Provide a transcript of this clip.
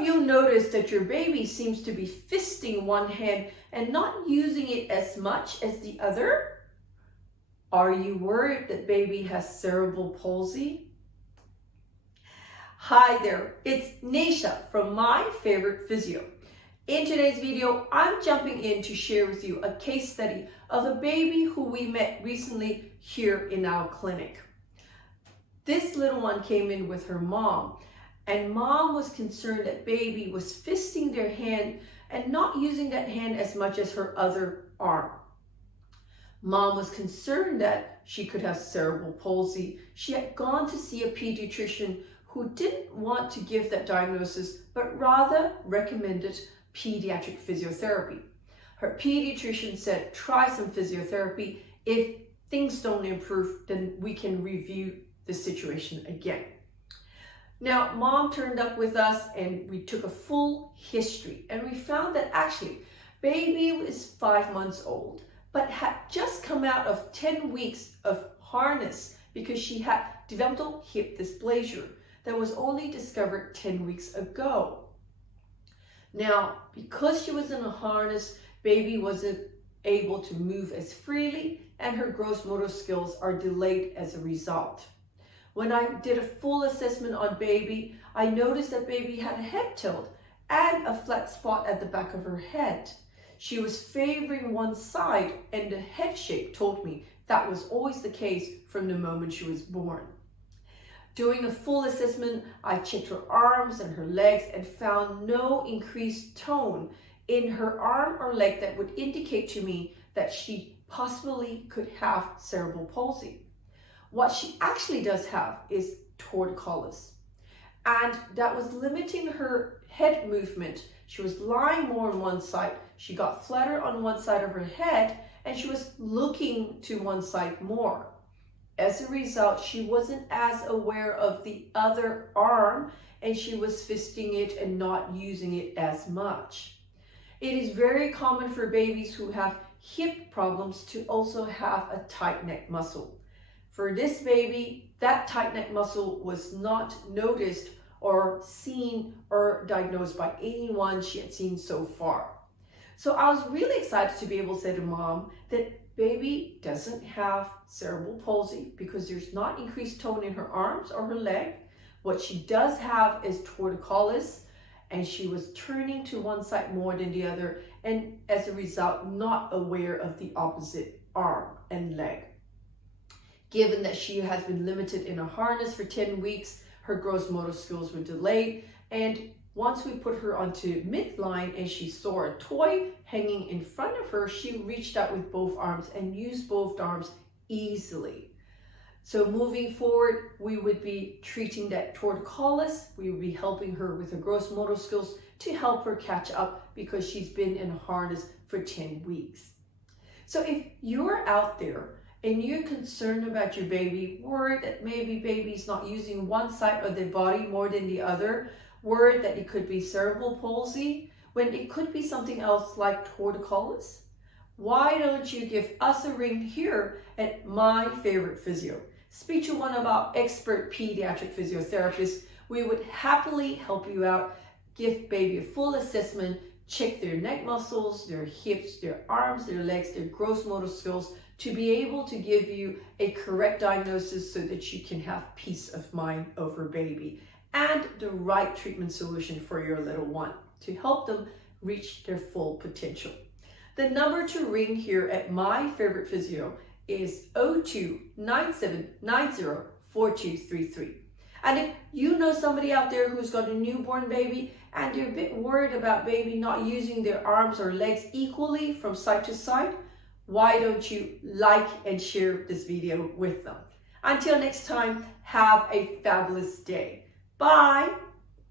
of you noticed that your baby seems to be fisting one hand and not using it as much as the other? Are you worried that baby has cerebral palsy? Hi there, it's Neesha from My Favorite Physio. In today's video, I'm jumping in to share with you a case study of a baby who we met recently here in our clinic. This little one came in with her mom, and mom was concerned that baby was fisting their hand and not using that hand as much as her other arm. Mom was concerned that she could have cerebral palsy. She had gone to see a pediatrician who didn't want to give that diagnosis, but rather recommended pediatric physiotherapy. Her pediatrician said, try some physiotherapy. If things don't improve, then we can review the situation again. Now, mom turned up with us and we took a full history, and we found that actually baby was 5 months old, but had just come out of 10 weeks of harness because she had developmental hip dysplasia that was only discovered 10 weeks ago. Now, because she was in a harness, baby wasn't able to move as freely, and her gross motor skills are delayed as a result. When I did a full assessment on baby, I noticed that baby had a head tilt and a flat spot at the back of her head. She was favoring one side, and the head shape told me that was always the case from the moment she was born. Doing a full assessment, I checked her arms and her legs and found no increased tone in her arm or leg that would indicate to me that she possibly could have cerebral palsy. What she actually does have is torticollis, and that was limiting her head movement. She was lying more on one side, she got flatter on one side of her head, and she was looking to one side more. As a result, she wasn't as aware of the other arm, and she was fisting it and not using it as much. It is very common for babies who have hip problems to also have a tight neck muscle. For this baby, that tight neck muscle was not noticed or seen or diagnosed by anyone she had seen so far. So I was really excited to be able to say to mom that baby doesn't have cerebral palsy because there's not increased tone in her arms or her leg. What she does have is torticollis, and she was turning to one side more than the other, and as a result, not aware of the opposite arm and leg. Given that she has been limited in a harness for 10 weeks, her gross motor skills were delayed, and once we put her onto midline and she saw a toy hanging in front of her, she reached out with both arms and used both arms easily. So moving forward, we would be treating that torticollis. We would be helping her with her gross motor skills to help her catch up because she's been in a harness for 10 weeks. So if you're out there and you're concerned about your baby, worried that maybe baby's not using one side of their body more than the other, worried that it could be cerebral palsy, when it could be something else like torticollis, why don't you give us a ring here at My Favorite Physio? Speak to one of our expert pediatric physiotherapists. We would happily help you out, give baby a full assessment, check their neck muscles, their hips, their arms, their legs, their gross motor skills, to be able to give you a correct diagnosis so that you can have peace of mind over baby and the right treatment solution for your little one to help them reach their full potential. The number to ring here at My Favorite Physio is 02-9790-4233. And if you know somebody out there who's got a newborn baby and they're a bit worried about baby not using their arms or legs equally from side to side, why don't you like and share this video with them? Until next time, have a fabulous day. Bye.